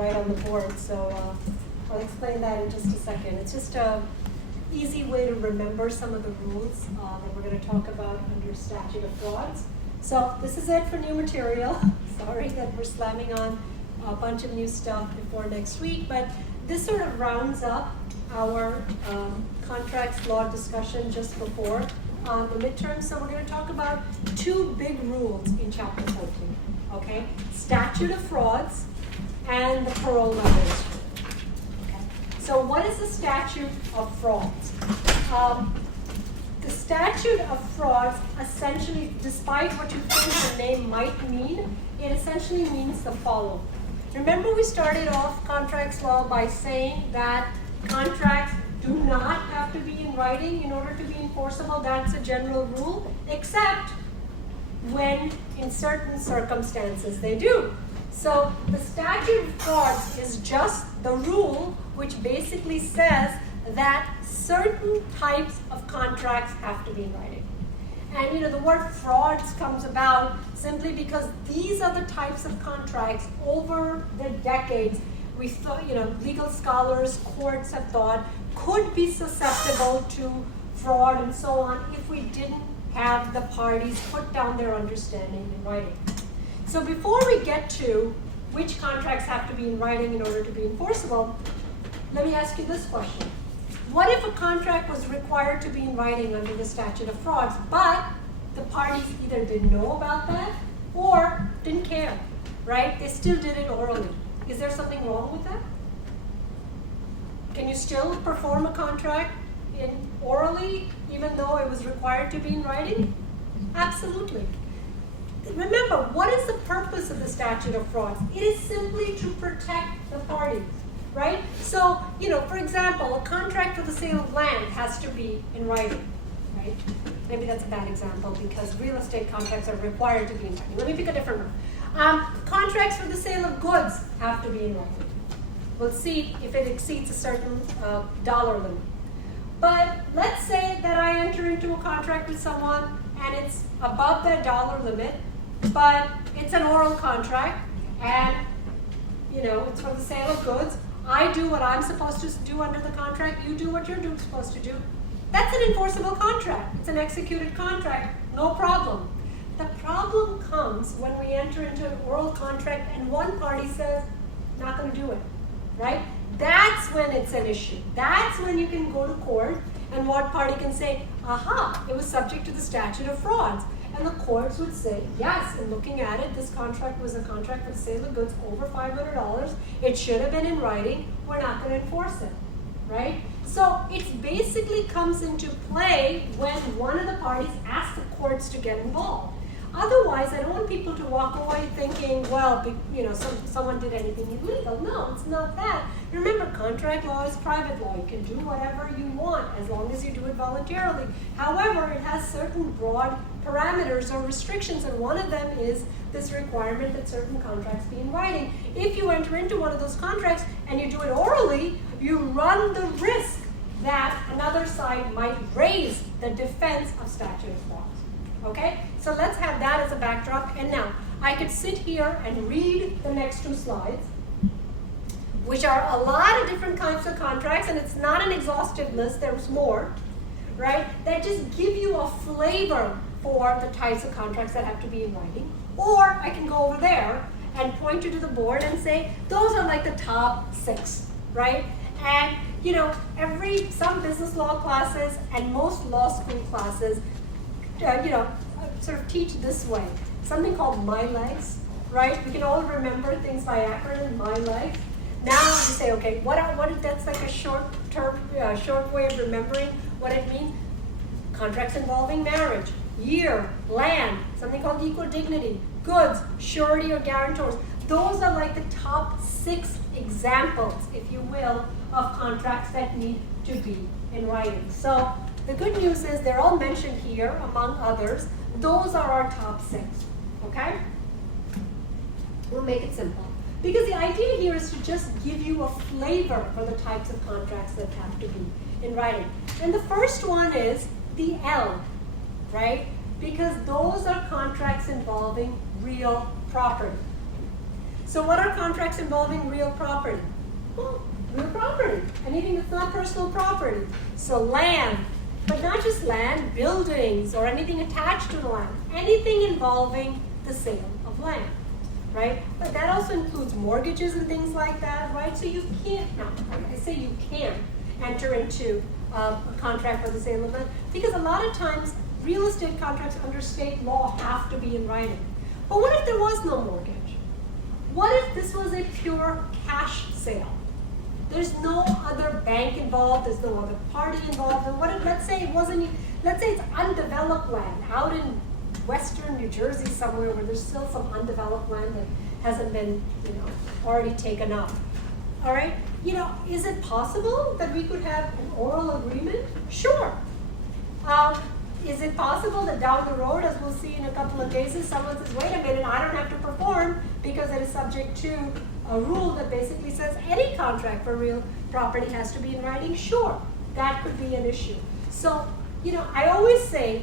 right on the board, so I'll explain that in just a second. It's just an easy way to remember some of the rules that we're going to talk about under Statute of Frauds. So this is it for new material. Sorry that we're slamming on a bunch of new stuff before next week, but this sort of rounds up our contracts law discussion just before the midterm. So we're going to talk about two big rules in Chapter 14, okay? Statute of Frauds and the Parol Evidence Rule. Okay? So what is the Statute of Frauds? The Statute of Frauds essentially, despite what you think the name might mean, it essentially means the following. Remember we started off contracts law by saying that contracts do not have to be in writing in order to be enforceable. That's a general rule, except when in certain circumstances they do. So the Statute of Frauds is just the rule which basically says that certain types of contracts have to be in writing. And the word frauds comes about simply because these are the types of contracts over the decades we thought, legal scholars, courts have thought could be susceptible to fraud and so on if we didn't have the parties put down their understanding in writing. So before we get to which contracts have to be in writing in order to be enforceable, let me ask you this question. What if a contract was required to be in writing under the Statute of Frauds, but the parties either didn't know about that or didn't care, right? They still did it orally. Is there something wrong with that? Can you still perform a contract orally even though it was required to be in writing? Absolutely. Remember, what is the purpose of the Statute of Frauds? It is simply to protect the parties, right? So, for example, a contract for the sale of land has to be in writing, right? Maybe that's a bad example because real estate contracts are required to be in writing. Let me pick a different one. Contracts for the sale of goods have to be in writing. We'll see if it exceeds a certain dollar limit. But let's say that I enter into a contract with someone and it's above that dollar limit, but it's an oral contract and it's for the sale of goods. I do what I'm supposed to do under the contract, you do what you're supposed to do. That's an enforceable contract. It's an executed contract, no problem. The problem comes when we enter into an oral contract and one party says, not going to do it, right? That's when it's an issue. That's when you can go to court and one party can say, aha, it was subject to the Statute of Frauds. And the courts would say, yes, in looking at it, this contract was a contract for the sale of goods over $500. It should have been in writing. We're not going to enforce it, right? So it basically comes into play when one of the parties asks the courts to get involved. Otherwise, I don't want people to walk away thinking, well, someone did anything illegal. No, it's not that. Remember, contract law is private law. You can do whatever you want as long as you do it voluntarily. However, it has certain broad parameters or restrictions, and one of them is this requirement that certain contracts be in writing. If you enter into one of those contracts and you do it orally, you run the risk that another side might raise the defense of statute of frauds. Okay? So let's have that as a backdrop. And now, I could sit here and read the next two slides, which are a lot of different kinds of contracts, and it's not an exhaustive list, there's more, right? That just give you a flavor for the types of contracts that have to be in writing. Or I can go over there and point you to the board and say, those are like the top 6, right? And, some business law classes and most law school classes sort of teach this way. Something called my legs, right? We can all remember things by acronym, my legs. Now you say, okay, what that's like a short way of remembering what it means. Contracts involving marriage, year, land, something called equal dignity, goods, surety or guarantors. Those are like the top 6 examples, if you will, of contracts that need to be in writing. So the good news is they're all mentioned here, among others. Those are our top 6, okay? We'll make it simple. Because the idea here is to just give you a flavor for the types of contracts that have to be in writing. And the first one is the L, right? Because those are contracts involving real property. So what are contracts involving real property? Well, real property, anything that's not personal property. So land, but not just land, buildings or anything attached to the land, anything involving the sale of land, right? But that also includes mortgages and things like that, right? So you can't, I say you can enter into a contract for the sale of land, because a lot of times real estate contracts under state law have to be in writing. But what if there was no mortgage? What if this was a pure cash sale? There's no other bank involved, there's no other party involved, and what if, let's say it's undeveloped land out in western New Jersey somewhere where there's still some undeveloped land that hasn't been, already taken up. All right? Is it possible that we could have an oral agreement? Sure. Is it possible that down the road, as we'll see in a couple of cases, someone says, wait a minute, I don't have to perform because it is subject to a rule that basically says any contract for real property has to be in writing? Sure, that could be an issue. So, I always say,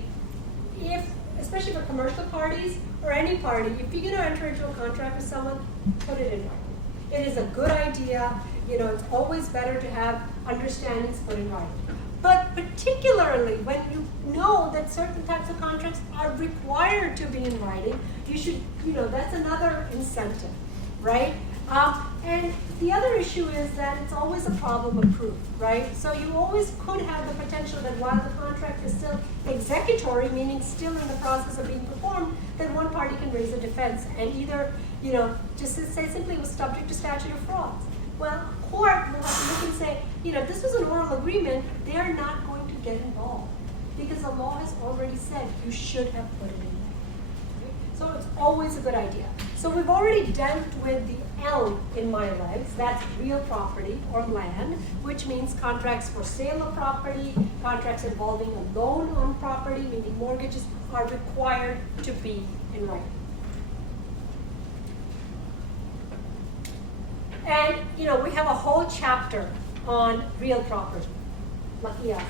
especially for commercial parties or any party, if you're going to enter into a contract with someone, put it in writing. It is a good idea. It's always better to have understandings put in writing. But particularly when you know that certain types of contracts are required to be in writing, you should, that's another incentive, right? And the other issue is that it's always a problem of proof, right? So you always could have the potential that while the contract is still executory, meaning still in the process of being performed, then one party can raise a defense and either, just say simply it was subject to statute of frauds. Well, a court will have to look and say, this was an oral agreement, they're not going to get involved because the law has already said you should have put it in there. So it's always a good idea. So we've already dealt with the L in my legs, that's real property or land, which means contracts for sale of property, contracts involving a loan on property, meaning mortgages are required to be in writing. And, we have a whole chapter on real property, lucky us,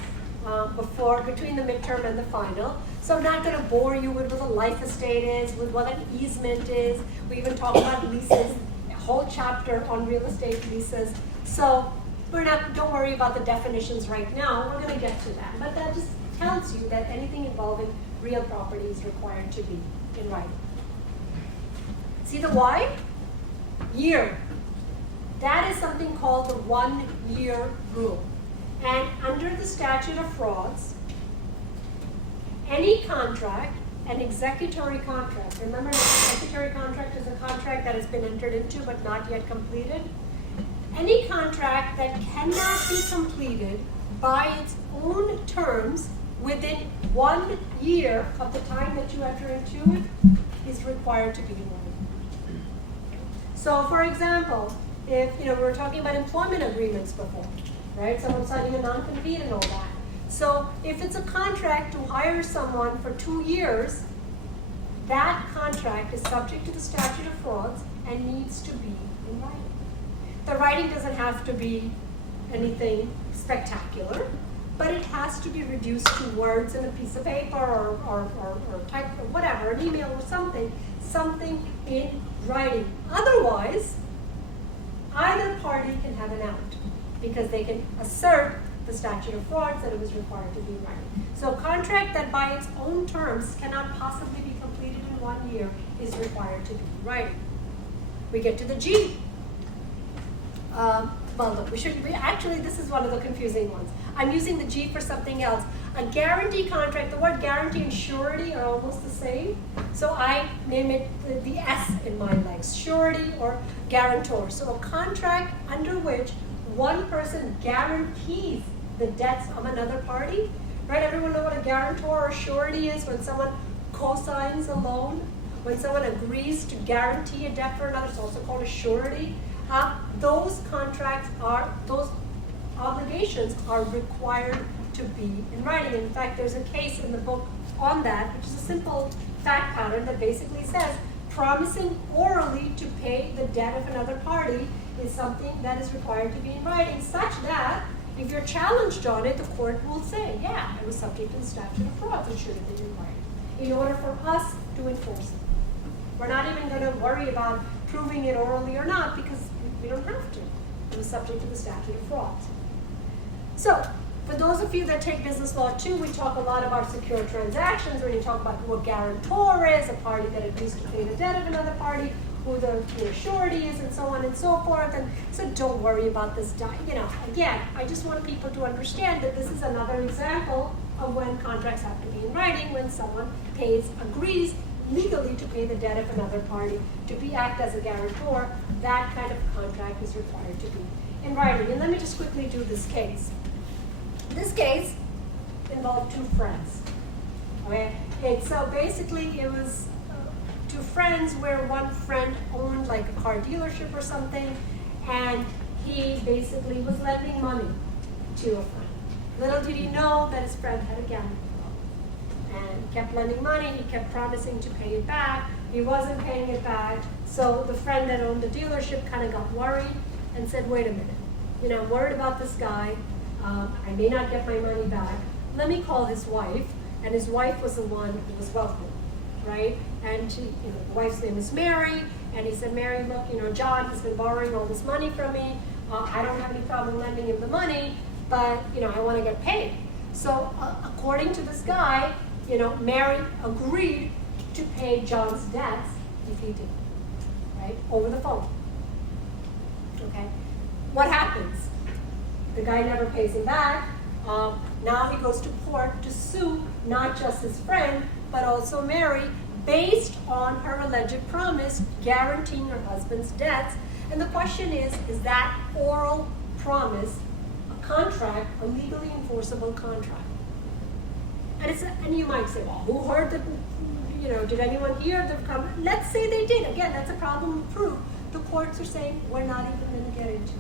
between the midterm and the final. So I'm not going to bore you with what a life estate is, with what an easement is. We even talk about leases, a whole chapter on real estate leases. So don't worry about the definitions right now. We're going to get to that. But that just tells you that anything involving real property is required to be in writing. See the Y? Year. That is something called the 1-year rule. And under the Statute of Frauds, any contract, an executory contract, remember an executory contract is a contract that has been entered into but not yet completed. Any contract that cannot be completed by its own terms within 1 year of the time that you enter into it is required to be in writing. So for example, if, we were talking about employment agreements before, right? Someone signing a non-compete and all that. So if it's a contract to hire someone for 2 years, that contract is subject to the Statute of Frauds and needs to be in writing. The writing doesn't have to be anything spectacular, but it has to be reduced to words in a piece of paper or type or whatever, an email or something in writing. Otherwise, either party can have an out because they can assert the Statute of Frauds that it was required to be in writing. So a contract that by its own terms cannot possibly be completed in 1 year is required to be in writing. We get to the G. Look, actually, this is one of the confusing ones. I'm using the G for something else. A guarantee contract, the word guarantee and surety are almost the same. So I name it the S in my legs, surety or guarantor. So a contract under which one person guarantees the debts of another party, right? Everyone know what a guarantor or surety is? When someone co-signs a loan, when someone agrees to guarantee a debt for another, it's also called a surety. Those obligations are required to be in writing. In fact, there's a case in the book on that, which is a simple fact pattern that basically says promising orally to pay the debt of another party is something that is required to be in writing, such that if you're challenged on it, the court will say, yeah, it was subject to the Statute of Frauds, it should have been in writing, in order for us to enforce it. We're not even going to worry about proving it orally or not, because we don't have to. It was subject to the statute of frauds. So, for those of you that take business law too, we talk a lot about secure transactions, when you talk about who a guarantor is, a party that agrees to pay the debt of another party, who the surety is, and so on and so forth. And so don't worry about this. Again, I just want people to understand that this is another example of when contracts have to be in writing, when someone agrees legally to pay the debt of another party, to act as a guarantor. That kind of contract is required to be in writing. And let me just quickly do this case. This case involved two friends. Okay? So basically it was two friends where one friend owned like a car dealership or something, and he basically was lending money to a friend. Little did he know that his friend had a gambling problem. And he kept lending money, he kept promising to pay it back, he wasn't paying it back, so the friend that owned the dealership kind of got worried and said, wait a minute, I'm worried about this guy, I may not get my money back, let me call his wife. And his wife was the one who was wealthy, right? And the wife's name is Mary, and he said, Mary, look, John has been borrowing all this money from me, I don't have any problem lending him the money, but I want to get paid. So according to this guy, Mary agreed to pay John's debts if he did, right? Over the phone. Okay? What happens? The guy never pays him back. Now he goes to court to sue not just his friend, but also Mary, based on her alleged promise guaranteeing her husband's debts. And the question is that oral promise a contract, a legally enforceable contract? And you might say, well, who heard the, did anyone hear the comment? Let's say they did. Again, that's a problem of proof. The courts are saying, we're not even going to get into it.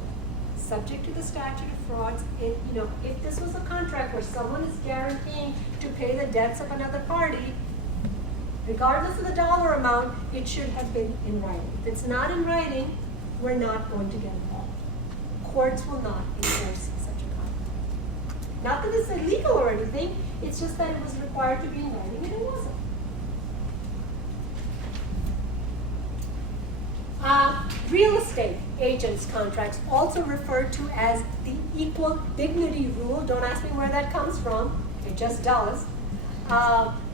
Subject to the statute of frauds, if this was a contract where someone is guaranteeing to pay the debts of another party, regardless of the dollar amount, it should have been in writing. If it's not in writing, we're not going to get involved. Courts will not enforce such a contract. Not that it's illegal or anything, it's just that it was required to be in writing and it wasn't. Real estate agents' contracts, also referred to as the equal dignity rule. Don't ask me where that comes from. It just does.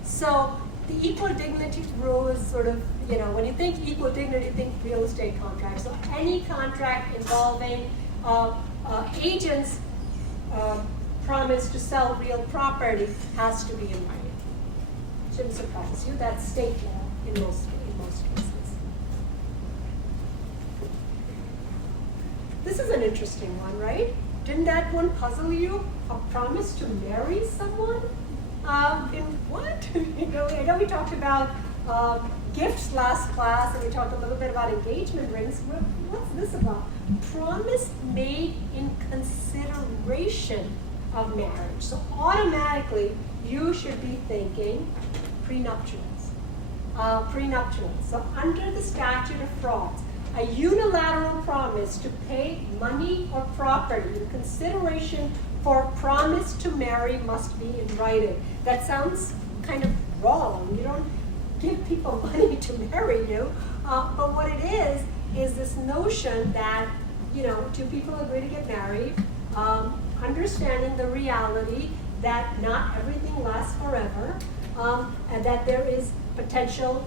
So the equal dignity rule is sort of, when you think equal dignity, think real estate contracts. So any contract involving agents' promise to sell real property has to be in writing. Shouldn't surprise you. That's state law in most cases. This is an interesting one, right? Didn't that one puzzle you? A promise to marry someone? In what? I know we talked about gifts last class, and we talked a little bit about engagement rings. What's this about? Promise made in consideration of marriage. So automatically, you should be thinking prenuptials. Prenuptials. So under the statute of frauds, a unilateral promise to pay money or property in consideration for promise to marry must be in writing. That sounds kind of wrong. You don't give people money to marry you. But what it is this notion that, two people agree to get married, understanding the reality that not everything lasts forever, and that there is potential,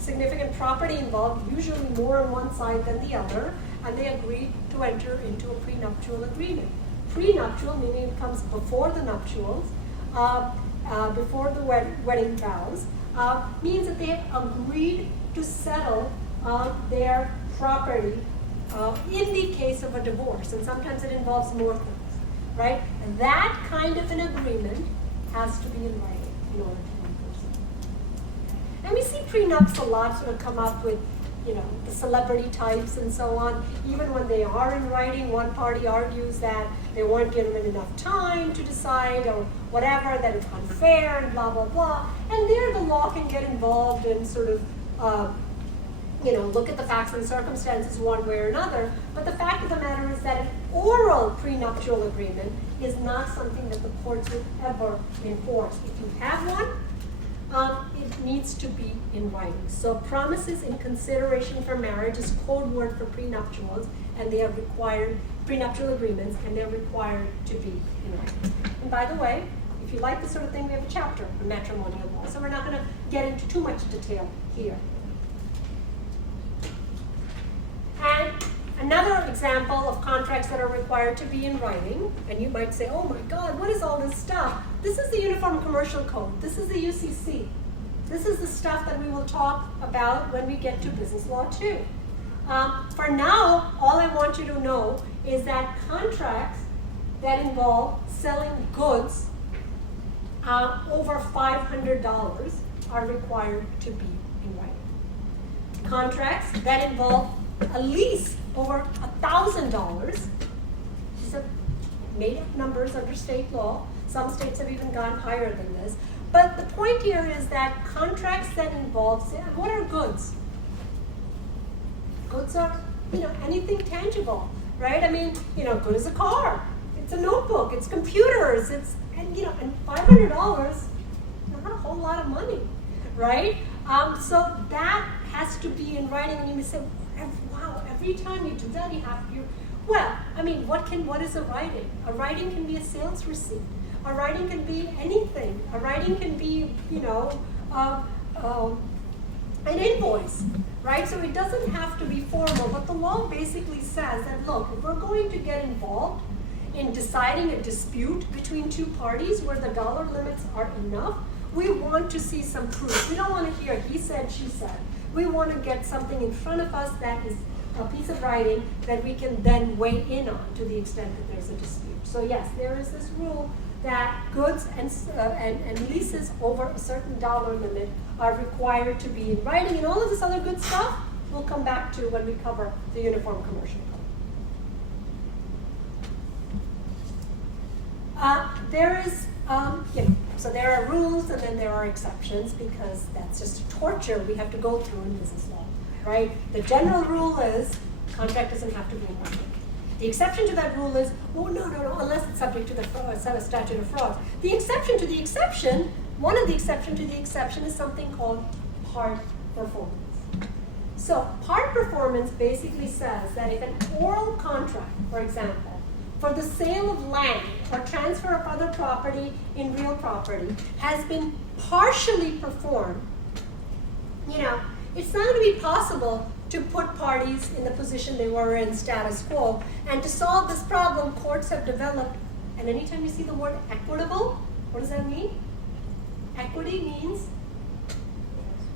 significant property involved, usually more on one side than the other, and they agreed to enter into a prenuptial agreement. Prenuptial, meaning it comes before the nuptials, before the wedding vows, means that they agreed to settle their property in the case of a divorce, and sometimes it involves more things, right? And that kind of an agreement has to be in writing in order to enforce it. And we see prenups a lot sort of come up with, the celebrity types and so on. Even when they are in writing, one party argues that they weren't given enough time to decide or whatever, that it's unfair and blah, blah, blah. And there the law can get involved and sort of, look at the facts and circumstances one way or another. But the fact of the matter is that an oral prenuptial agreement is not something that the courts would ever enforce. If you have one, it needs to be in writing. So promises in consideration for marriage is code word for prenuptials, and they are required, prenuptial agreements, and they're required to be in writing. And by the way, if you like this sort of thing, we have a chapter on matrimonial law, so we're not going to get into too much detail here. And another example of contracts that are required to be in writing, and you might say, oh my God, what is all this stuff? This is the Uniform Commercial Code. This is the UCC. This is the stuff that we will talk about when we get to business law too. For now, all I want you to know is that contracts that involve selling goods over $500 are required to be in writing. Contracts that involve a lease over $1,000, these are made up numbers under state law. Some states have even gone higher than this. But the point here is that contracts that involve, what are goods? Goods are, anything tangible, right? I mean, good as a car. It's a notebook. It's computers. And $500, not a whole lot of money, right? So that has to be in writing. And you may say, wow, every time you do that, you have to. Well, I mean, what is a writing? A writing can be a sales receipt. A writing can be anything. A writing can be, an invoice, right? So it doesn't have to be formal, but the law basically says that, look, if we're going to get involved in deciding a dispute between two parties where the dollar limits are enough, we want to see some proof. We don't want to hear he said, she said. We want to get something in front of us that is a piece of writing that we can then weigh in on to the extent that there's a dispute. So yes, there is this rule that goods and leases over a certain dollar limit are required to be in writing, and all of this other good stuff we'll come back to when we cover the Uniform Commercial Code. So there are rules and then there are exceptions, because that's just a torture we have to go through in business law, right? The general rule is contract doesn't have to be in writing. The exception to that rule is, no, unless it's subject to the statute of fraud. The exception to the exception, one of the exceptions to the exception is something called part performance. So part performance basically says that if an oral contract, for example, for the sale of land or transfer of other property in real property has been partially performed, it's not going to be possible to put parties in the position they were in, status quo. And to solve this problem, courts have developed, and anytime you see the word equitable, what does that mean? Equity means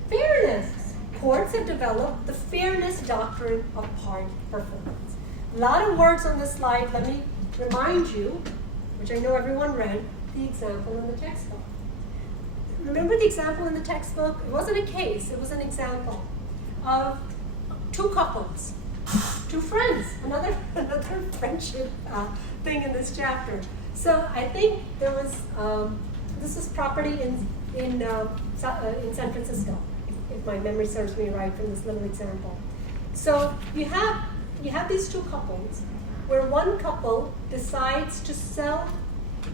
fairness. Courts have developed the fairness doctrine of part performance. A lot of words on this slide. Let me remind you, which I know everyone read, the example in the textbook. Remember the example in the textbook? It wasn't a case, it was an example of two couples, two friends, another friendship thing in this chapter. So I think there was, this is property in San Francisco, if my memory serves me right from this little example. So you have these two couples where one couple decides to sell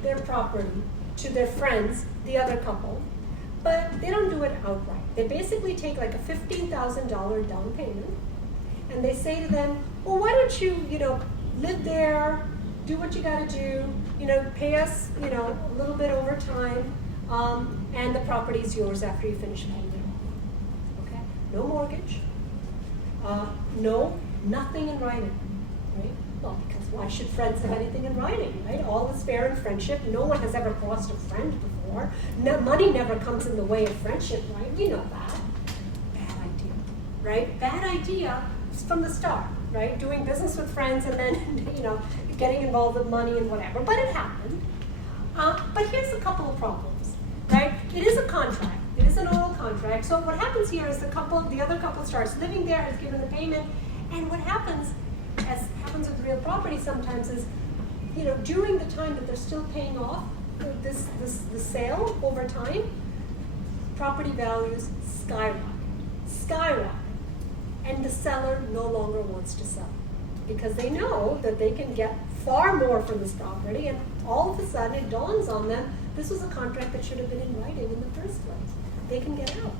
their property to their friends, the other couple, but they don't do it outright. They basically take like a $15,000 down payment, and they say to them, well, why don't you, live there, do what you gotta do, pay us, a little bit over time, and the property is yours after you finish paying it off. Okay? No mortgage, nothing in writing, right? Well, because why should friends have anything in writing, right? All is fair in friendship. No one has ever crossed a friend before. No, money never comes in the way of friendship, right? We know that. Bad idea, right? Bad idea from the start, right? Doing business with friends and then, getting involved with money and whatever. But it happened. But here's a couple of problems, right? It is a contract. It is an oral contract. So what happens here is the other couple starts living there, has given the payment, and what happens, as happens with real property sometimes, is, during the time that they're still paying off the sale over time, property values skyrocket, and the seller no longer wants to sell because they know that they can get far more from this property, and all of a sudden it dawns on them, this was a contract that should have been in writing in the first place. they can get out.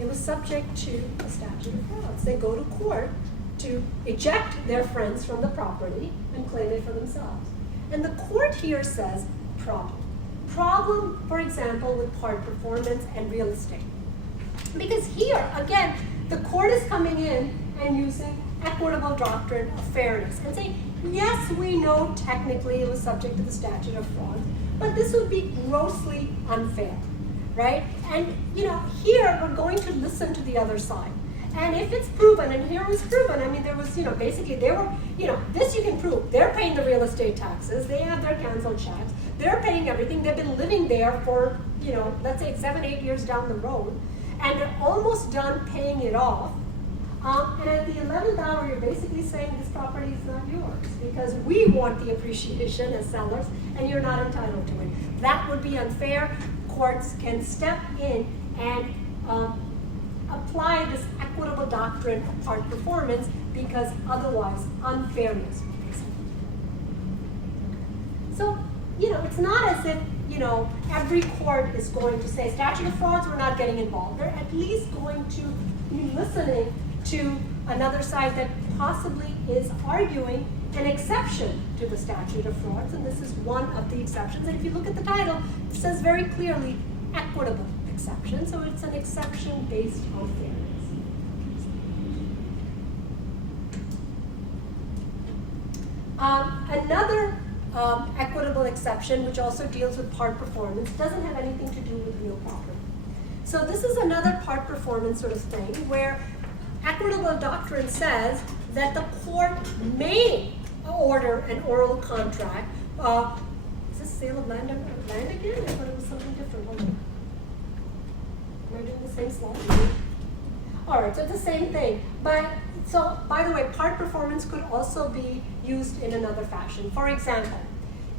It was subject to the statute of frauds. They go to court to eject their friends from the property and claim it for themselves. And the court here says problem. Problem, for example, with part performance and real estate. Because here, again, the court is coming in and using equitable doctrine of fairness and saying, yes, we know technically it was subject to the statute of fraud, but this would be grossly unfair, right? And here we're going to listen to the other side. And if it's proven, and here it was proven, I mean, there was, basically they were, this you can prove. They're paying the real estate taxes. They have their canceled checks. They're paying everything. They've been living there for, let's say 7-8 years down the road. And they're almost done paying it off. And at the 11th hour, you're basically saying this property is not yours because we want the appreciation as sellers and you're not entitled to it. That would be unfair. Courts can step in and apply this equitable doctrine of part performance because otherwise unfairness would be something. So, it's not as if, every court is going to say statute of frauds, we're not getting involved. They're at least going to be listening to another side that possibly is arguing an exception to the statute of frauds, and this is one of the exceptions. And if you look at the title, it says very clearly equitable exception, so it's an exception based on fairness. Another equitable exception, which also deals with part performance, doesn't have anything to do with real property. So this is another part performance sort of thing where equitable doctrine says that the court may order an oral contract. Is this sale of land again? I thought it was something different. Hold on. Am I doing the same slide? All right, so it's the same thing. But so, by the way, part performance could also be used in another fashion. For example,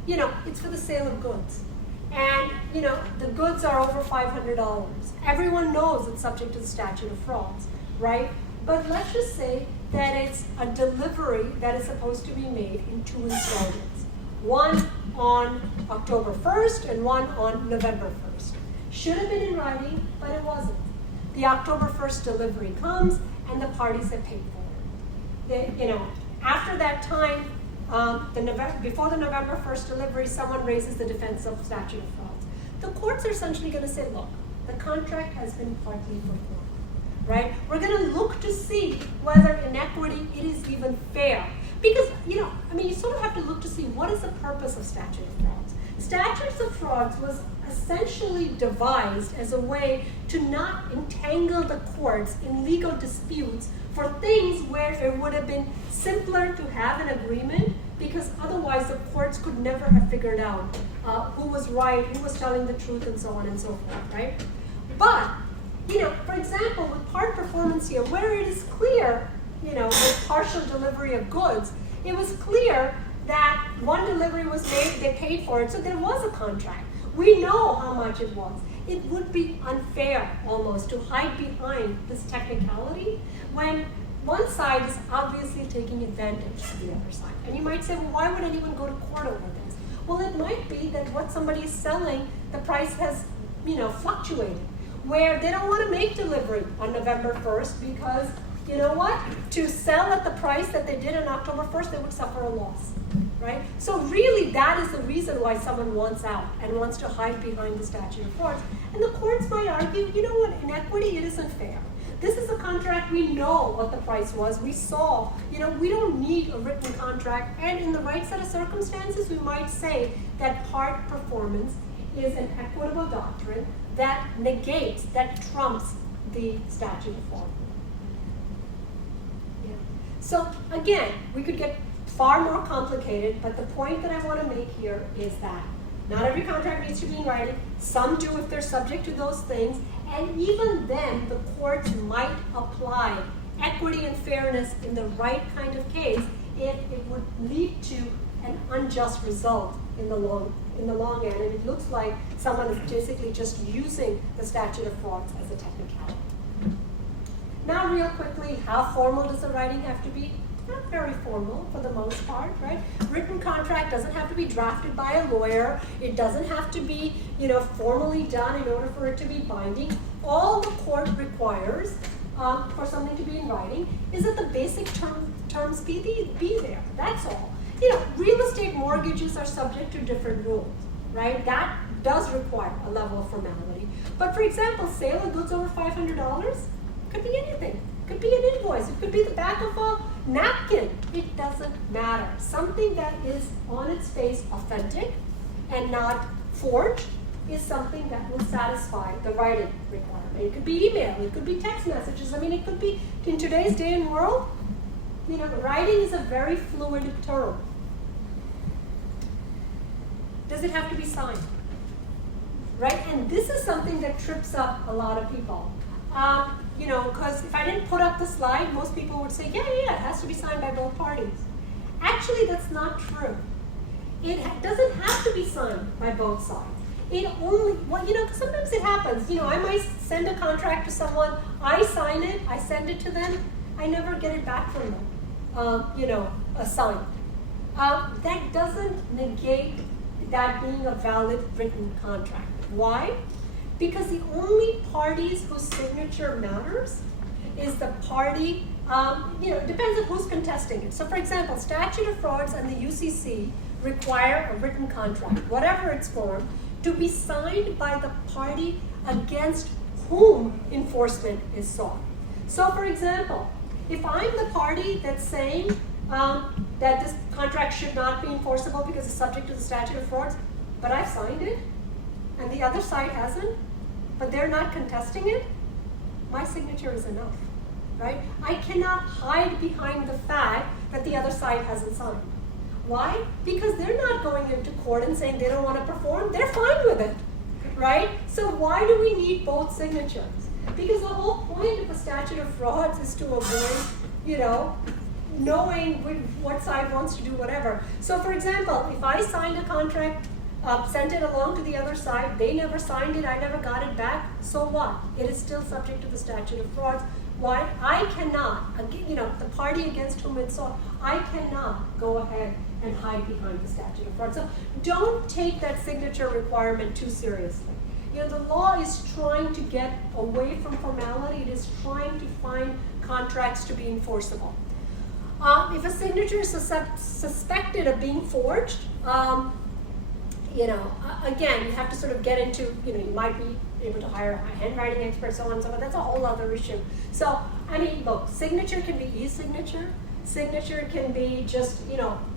it's for the sale of goods. And, the goods are over $500. Everyone knows it's subject to the statute of frauds, right? But let's just say that it's a delivery that is supposed to be made in 2 installments. One on October 1st and one on November 1st. Should have been in writing, but it wasn't. The October 1st delivery comes and the parties have paid for it. After that time, before the November 1st delivery, someone raises the defense of statute of frauds. The courts are essentially going to say, look, the contract has been partly performed, right? We're going to look to see whether in equity it is even fair. Because, you sort of have to look to see what is the purpose of statute of frauds. Statutes of frauds was essentially devised as a way to not entangle the courts in legal disputes for things where it would have been simpler to have an agreement because otherwise the courts could never have figured out who was right, who was telling the truth, and so on and so forth, right? But, for example, with part performance here, where it is clear, with partial delivery of goods, it was clear that one delivery was made, they paid for it, so there was a contract. We know how much it was. It would be unfair almost to hide behind this technicality when one side is obviously taking advantage of the other side. And you might say, well, why would anyone go to court over this? Well, it might be that what somebody is selling, the price has, fluctuated, where they don't want to make delivery on November 1st because, you know what? To sell at the price that they did on October 1st, they would suffer a loss, right? So really, that is the reason why someone wants out and wants to hide behind the statute of frauds. And the courts might argue, you know what, in equity, it isn't fair. This is a contract, we know what the price was, we saw, we don't need a written contract, and in the right set of circumstances, we might say that part performance is an equitable doctrine that negates, that trumps the statute of frauds. So again, we could get far more complicated, but the point that I want to make here is that not every contract needs to be in writing. Some do if they're subject to those things. And even then, the courts might apply equity and fairness in the right kind of case if it would lead to an unjust result in the long end. And it looks like someone is basically just using the statute of frauds as a technicality. Now, real quickly, how formal does the writing have to be? Not very formal for the most part, right? Written contract doesn't have to be drafted by a lawyer. It doesn't have to be, formally done in order for it to be binding. all the court requires for something to be in writing is that the basic terms be there. That's all. Real estate mortgages are subject to different rules, right? That does require a level of formality. But for example, sale of goods over $500 could be anything. It could be an invoice. It could be the back of a napkin. It doesn't matter. Something that is on its face authentic and not forged is something that will satisfy the writing requirement. It could be email. It could be text messages. It could be, in today's day and world, writing is a very fluid term. Does it have to be signed? Right? And this is something that trips up a lot of people. Because if I didn't put up the slide, most people would say, yeah, it has to be signed by both parties. Actually, that's not true. It doesn't have to be signed by both sides. Because sometimes it happens. I might send a contract to someone, I sign it, I send it to them, I never get it back from them, signed. That doesn't negate that being a valid written contract. Why? Because the only parties whose signature matters is the party, it depends on who's contesting it. So for example, Statute of Frauds and the UCC require a written contract, whatever its form, to be signed by the party against whom enforcement is sought. So for example, if I'm the party that's saying that this contract should not be enforceable because it's subject to the Statute of Frauds, but I've signed it, and the other side hasn't, but they're not contesting it, my signature is enough, right? I cannot hide behind the fact that the other side hasn't signed. Why? Because they're not going into court and saying they don't want to perform, they're fine with it, right? So why do we need both signatures? Because the whole point of a Statute of Frauds is to avoid, knowing what side wants to do whatever. So for example, if I signed a contract, sent it along to the other side, they never signed it, I never got it back, so what? It is still subject to the Statute of Frauds. Why? I cannot, the party against whom it's sought, I cannot go ahead and hide behind the Statute of Frauds. So don't take that signature requirement too seriously. The law is trying to get away from formality. It is trying to find contracts to be enforceable. If a signature is suspected of being forged, again, you have to sort of get into, you might be able to hire a handwriting expert, so on and so forth. That's a whole other issue. So, look, signature can be e-signature. Signature can be just,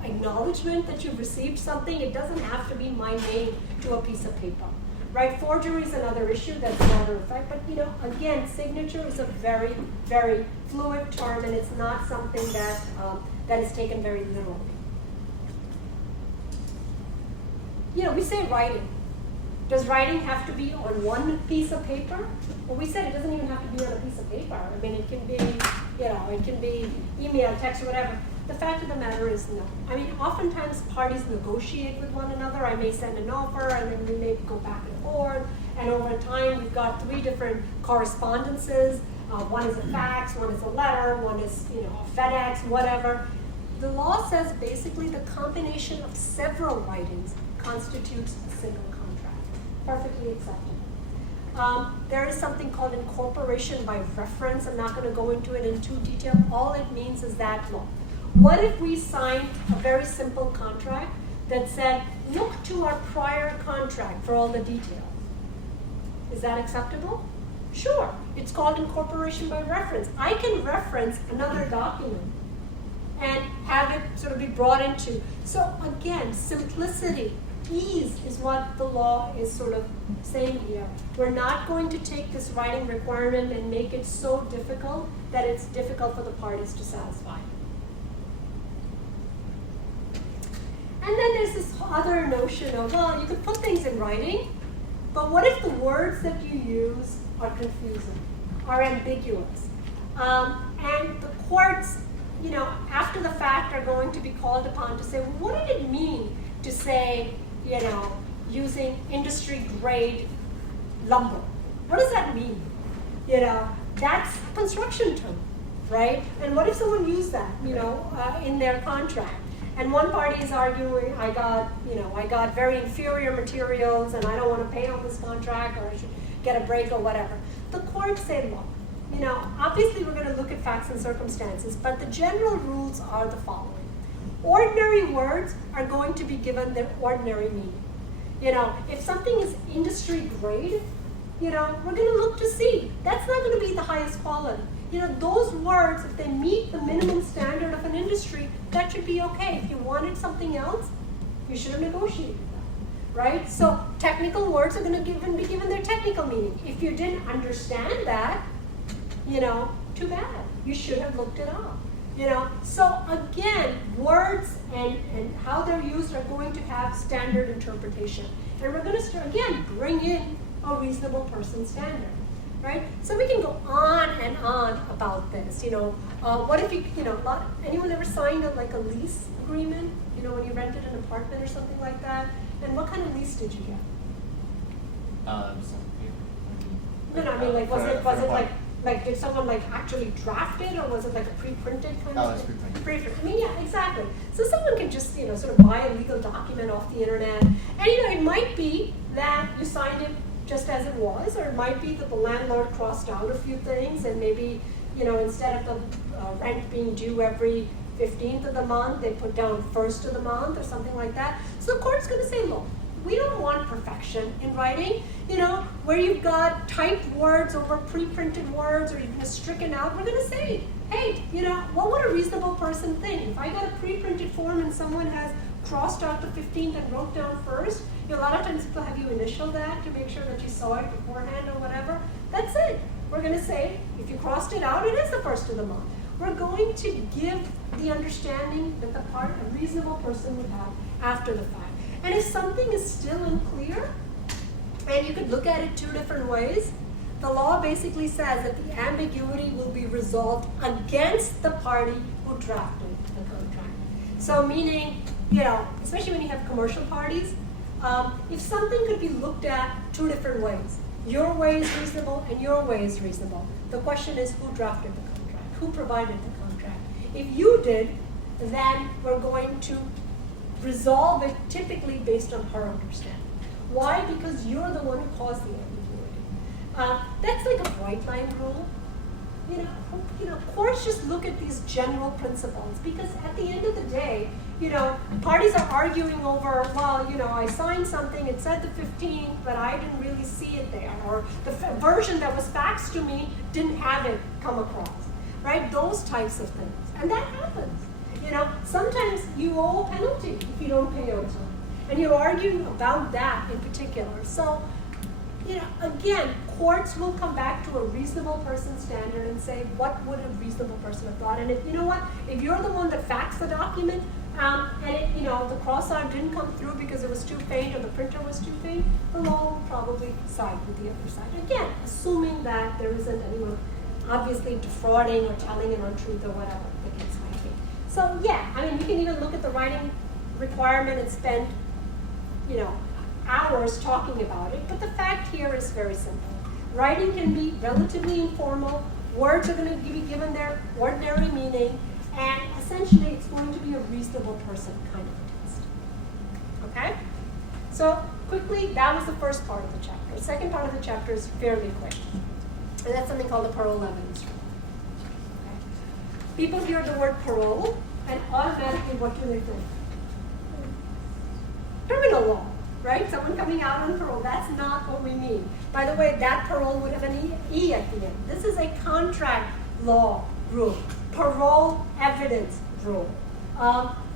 acknowledgement that you've received something. It doesn't have to be my name to a piece of paper, right? Forgery is another issue that's a matter of fact. But, again, signature is a very, very fluid term, and it's not something that that is taken very literally. We say writing. Does writing have to be on one piece of paper? Well, we said it doesn't even have to be on a piece of paper. It can be, it can be email, text, or whatever. The fact of the matter is no. Oftentimes parties negotiate with one another. I may send an offer, and then we may go back and forth. And over time, we've got 3 different correspondences. One is a fax, one is a letter, one is, FedEx, whatever. The law says basically the combination of several writings constitutes a single contract. Perfectly acceptable. There is something called incorporation by reference. I'm not going to go into it in too detail. All it means is that, look, what if we signed a very simple contract that said, look to our prior contract for all the details? Is that acceptable? Sure. It's called incorporation by reference. I can reference another document and have it sort of be brought into. So again, simplicity, ease is what the law is sort of saying here. We're not going to take this writing requirement and make it so difficult that it's difficult for the parties to satisfy. And then there's this other notion of, well, you could put things in writing, but what if the words that you use are confusing, are ambiguous? And the courts, after the fact are going to be called upon to say, well, what did it mean to say, using industry-grade lumber? What does that mean? That's a construction term, right? And what if someone used that, in their contract? And one party is arguing, I got very inferior materials, and I don't want to pay on this contract, or I should get a break or whatever. the courts say, look, obviously we're going to look at facts and circumstances, but the general rules are the following. Ordinary words are going to be given their ordinary meaning. If something is industry grade, we're going to look to see. That's not going to be the highest quality. Those words, if they meet the minimum standard of an industry, that should be okay. If you wanted something else, you should have negotiated that, right? So technical words are going to be given their technical meaning. If you didn't understand that, too bad. You should have looked it up. So again, words and how they're used are going to have standard interpretation. And we're going to again bring in a reasonable person standard, right? So we can go on and on about this. What if anyone ever signed a lease agreement? When you rented an apartment or something like that? And what kind of lease did you get? No, I mean, was it like, did someone actually draft it, or was it a pre-printed kind of it's thing? pre-printed. I mean, yeah, exactly. So someone can just, sort of buy a legal document off the internet. And, it might be that you signed it just as it was, or it might be that the landlord crossed out a few things, and maybe, instead of the rent being due every 15th of the month, they put down 1st of the month or something like that. So the court's going to say, look, we don't want perfection in writing, where you've got typed words over pre-printed words, or you've stricken out. We're going to say, hey, what would a reasonable person think? If I got a pre-printed form and someone has crossed out the 15th and wrote down 1st, a lot of times people have you initial that to make sure that you saw it beforehand or whatever. That's it. We're going to say, if you crossed it out, it is the 1st of the month. We're going to give the understanding that a reasonable person would have after the fact. And if something is still unclear, and you could look at it two different ways, the law basically says that the ambiguity will be resolved against the party who drafted the contract. So meaning, especially when you have commercial parties, if something could be looked at two different ways, your way is reasonable and your way is reasonable, the question is who drafted the contract, who provided the contract. If you did, then we're going to resolve it typically based on her understanding. Why? Because you're the one who caused the ambiguity. That's like a bright line rule. Courts just look at these general principles, because at the end of the day, parties are arguing over, well, I signed something, it said the 15th, but I didn't really see it there, or the version that was faxed to me didn't have it come across, right? Those types of things. And that happens. Sometimes you owe a penalty if you don't pay on time. And you're arguing about that in particular. So, again, courts will come back to a reasonable person standard and say, what would a reasonable person have thought? And if if you're the one that faxed the document, and the cross-out didn't come through because it was too faint or the printer was too faint, the law will probably side with the other side. Again, assuming that there isn't anyone obviously defrauding or telling an untruth or whatever the case might be. So yeah, you can even look at the writing requirement and spend, hours talking about it, but the fact here is very simple. Writing can be relatively informal, words are going to be given their ordinary meaning, and essentially it's going to be a reasonable person kind of a test. Okay? So quickly, that was the first part of the chapter. The second part of the chapter is fairly quick, and that's something called the Parol Evidence Rule. Okay? People hear the word parole, and automatically what do they think? Criminal law, right? Someone coming out on parole. That's not what we mean. By the way, that parole would have an E at the end. This is a contract law rule. Parol Evidence Rule.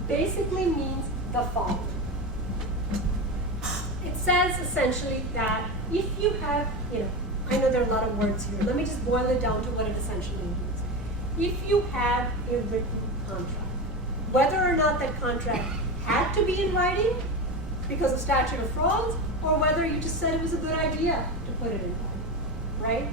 Basically means the following. It says essentially that if you have, I know there are a lot of words here. Let me just boil it down to what it essentially means. If you have a written contract, whether or not that contract had to be in writing because of statute of frauds, or whether you just said it was a good idea to put it in writing, right?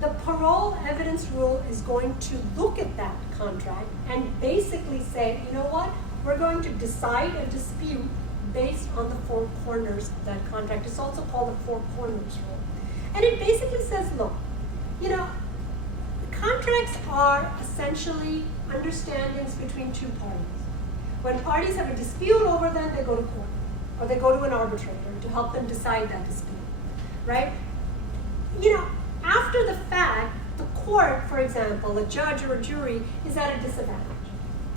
The Parol Evidence Rule is going to look at that contract and basically say, you know what, we're going to decide a dispute based on the four corners of that contract. It's also called the Four Corners Rule. And it basically says, look, contracts are essentially understandings between two parties. When parties have a dispute over them, they go to court, or they go to an arbitrator to help them decide that dispute, right? After after the fact, the court, for example, a judge or a jury, is at a disadvantage.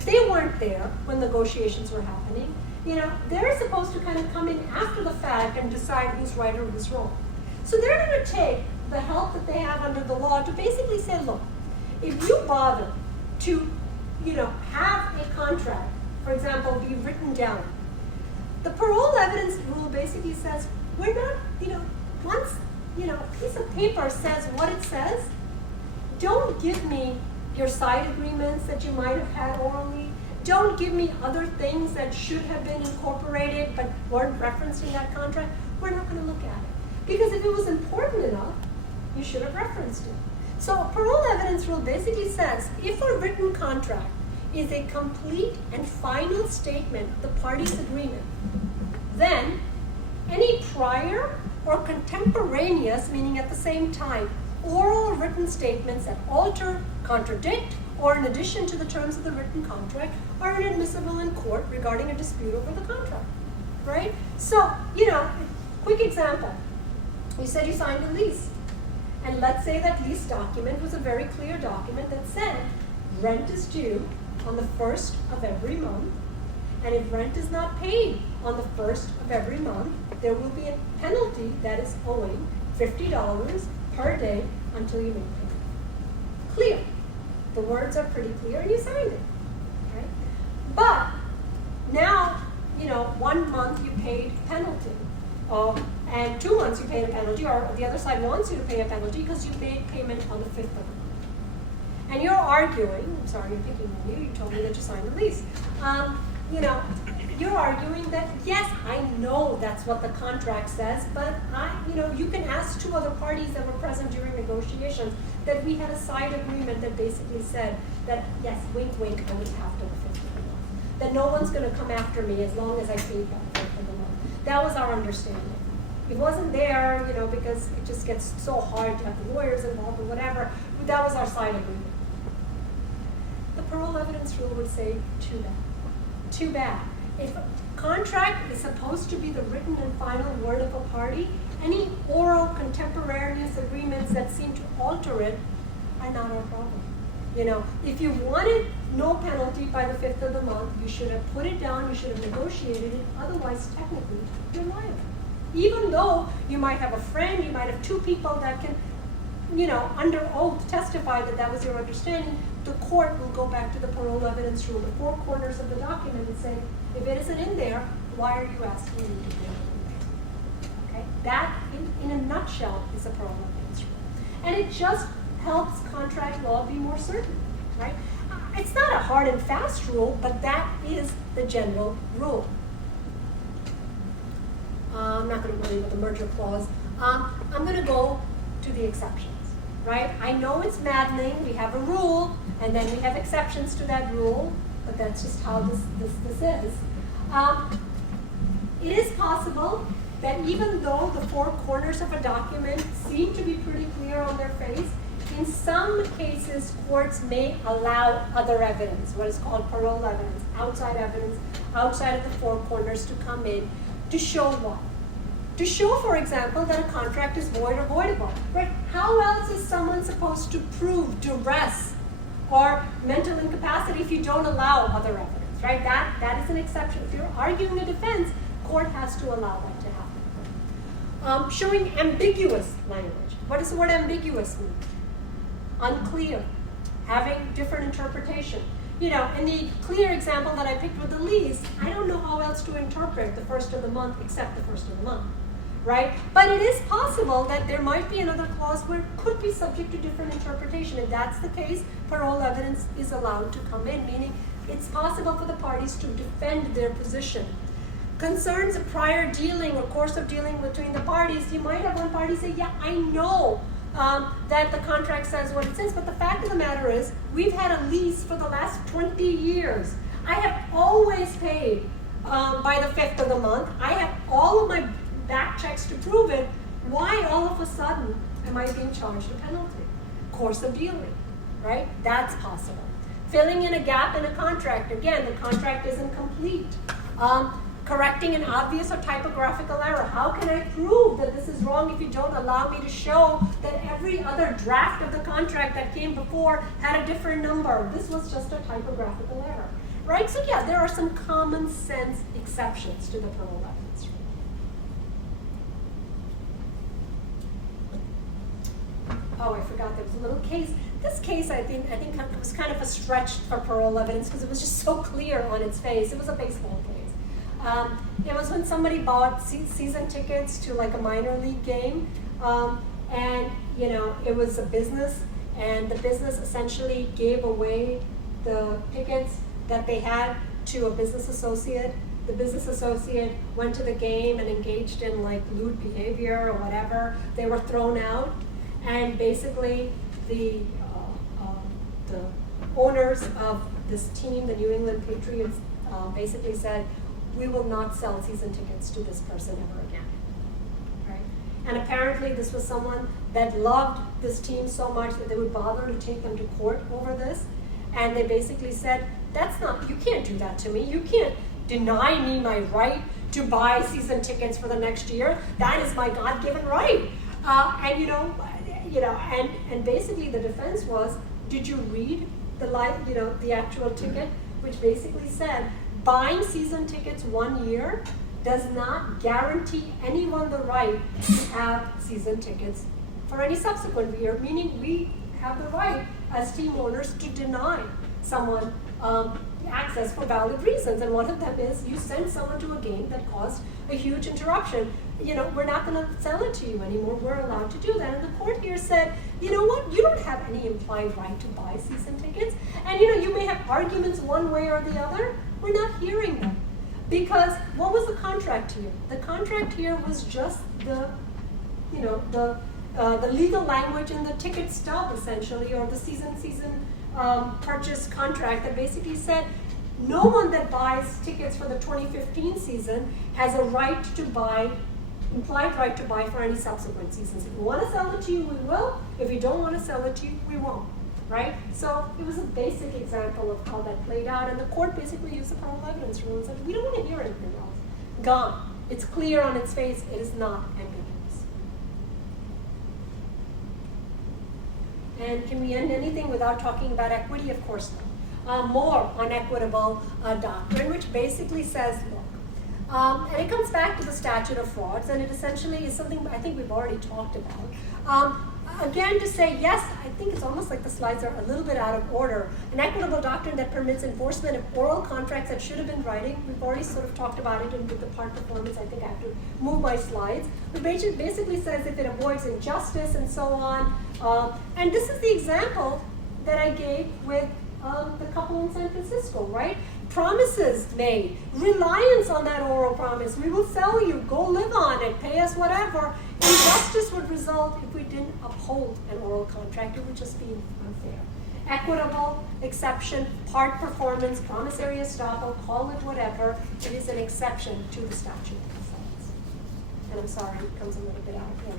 They weren't there when negotiations were happening. They're supposed to kind of come in after the fact and decide who's right or who's wrong. So they're going to take the help that they have under the law to basically say, look, if you bother to, have a contract, for example, be written down, the Parol Evidence Rule basically says, we're not, once, a piece of paper says what it says, don't give me your side agreements that you might have had orally. Don't give me other things that should have been incorporated but weren't referenced in that contract. We're not going to look at it. Because if it was important enough, you should have referenced it. So a Parol Evidence Rule basically says, if a written contract is a complete and final statement of the parties' agreement, then any prior or contemporaneous, meaning at the same time, oral or written statements that alter, contradict, or in addition to the terms of the written contract are inadmissible in court regarding a dispute over the contract, right? So, quick example. You said you signed a lease. And let's say that lease document was a very clear document that said rent is due on the 1st of every month. And if rent is not paid on the 1st of every month, there will be a penalty that is owing $50 per day until you make payment. Clear. The words are pretty clear and you signed it, right? But now, 1 month you paid penalty, and 2 months you paid a penalty, or the other side wants you to pay a penalty because you made payment on the 5th of the month. And you're arguing, I'm sorry, I'm picking on you told me that you signed the lease. You're arguing that, yes, I know that's what the contract says, but you can ask 2 other parties that were present during negotiations that we had a side agreement that basically said that, yes, wink, wink, I was after the 5th of the month. That no one's going to come after me as long as I paid that 5th of the month. That was our understanding. It wasn't there, because it just gets so hard to have the lawyers involved or whatever, but that was our side agreement. The Parol Evidence Rule would say, too bad. Too bad. If a contract is supposed to be the written and final word of a party, any oral contemporaneous agreements that seem to alter it are not our problem. If you wanted no penalty by the 5th of the month, you should have put it down, you should have negotiated it, otherwise technically you're liable. Even though you might have a friend, you might have 2 people that can, under oath testify that that was your understanding, the court will go back to the Parol Evidence Rule, the 4 corners of the document, and say, if it isn't in there, why are you asking me to bring it in there? Okay? That, in a nutshell, is a Parol Evidence Rule. And it just helps contract law be more certain, right? It's not a hard and fast rule, but that is the general rule. I'm not going to worry about the merger clause. I'm going to go to the exceptions, right? I know it's maddening. We have a rule, and then we have exceptions to that rule, but that's just how this is. It is possible that even though the 4 corners of a document seem to be pretty clear on their face, in some cases, courts may allow other evidence, what is called parole evidence, outside of the 4 corners to come in to show what? To show, for example, that a contract is void or voidable, right? How else is someone supposed to prove duress or mental incapacity if you don't allow other evidence, right? That is an exception. If you're arguing a defense, court has to allow that to happen. Showing ambiguous language. What does the word ambiguous mean? Unclear, having different interpretation. In the clear example that I picked with the lease, I don't know how else to interpret the 1st of the month except the 1st of the month, right? But it is possible that there might be another clause where it could be subject to different interpretation. If that's the case, parole evidence is allowed to come in, meaning it's possible for the parties to defend their position. Concerns of prior dealing or course of dealing between the parties, you might have one party say, yeah, I know that the contract says what it says, but the fact of the matter is, we've had a lease for the last 20 years. I have always paid by the 5th of the month. I have all of my back checks to prove it. Why all of a sudden am I being charged a penalty? Course of dealing, right? That's possible. Filling in a gap in a contract. Again, the contract isn't complete. correcting an obvious or typographical error. How can I prove that this is wrong if you don't allow me to show that every other draft of the contract that came before had a different number? This was just a typographical error, right? So yeah, there are some common sense exceptions to the Parol Evidence Rule. Oh, I forgot there was a little case. This case, I think was kind of a stretch for parole evidence because it was just so clear on its face. It was a baseball case. It was when somebody bought season tickets to like a minor league game, and it was a business, and the business essentially gave away the tickets that they had to a business associate. The business associate went to the game and engaged in like lewd behavior or whatever. They were thrown out, and basically the owners of this team, the New England Patriots, basically said, we will not sell season tickets to this person ever again, right? And apparently this was someone that loved this team so much that they would bother to take them to court over this. And they basically said, you can't do that to me. You can't deny me my right to buy season tickets for the next year. That is my God-given right. And basically the defense was, did you read the actual ticket, which basically said, buying season tickets 1 year does not guarantee anyone the right to have season tickets for any subsequent year, meaning we have the right as team owners to deny someone access for valid reasons. And one of them is you send someone to a game that caused a huge interruption. We're not going to sell it to you anymore. We're allowed to do that. And the court here said, you know what? You don't have any implied right to buy season tickets. And you may have arguments one way or the other. We're not hearing them. Because what was the contract here? The contract here was just the legal language in the ticket stub, essentially, or the season purchase contract that basically said no one that buys tickets for the 2015 season has a right to buy, implied right to buy for any subsequent seasons. If we want to sell it to you, we will. If we don't want to sell it to you, we won't. Right? So it was a basic example of how that played out, and the court basically used the Parol Evidence Rule and said, we don't want to hear anything else. Gone. It's clear on its face. It is not ambiguous. And can we end anything without talking about equity? Of course not. More on equitable doctrine, which basically says, look, and it comes back to the Statute of Frauds, and it essentially is something I think we've already talked about. Again, to say, yes, I think it's almost like the slides are a little bit out of order. An equitable doctrine that permits enforcement of oral contracts that should have been writing. We've already sort of talked about it with the part performance. I think I have to move my slides. But basically says if it avoids injustice and so on. And this is the example that I gave with the couple in San Francisco, right? Promises made, reliance on that oral promise. We will sell you, go live on it, pay us whatever. Injustice would result if we didn't uphold an oral contract. It would just be unfair. Equitable, exception, part performance, promissory estoppel, call it whatever. It is an exception to the statute. And I'm sorry, it comes a little bit out of order.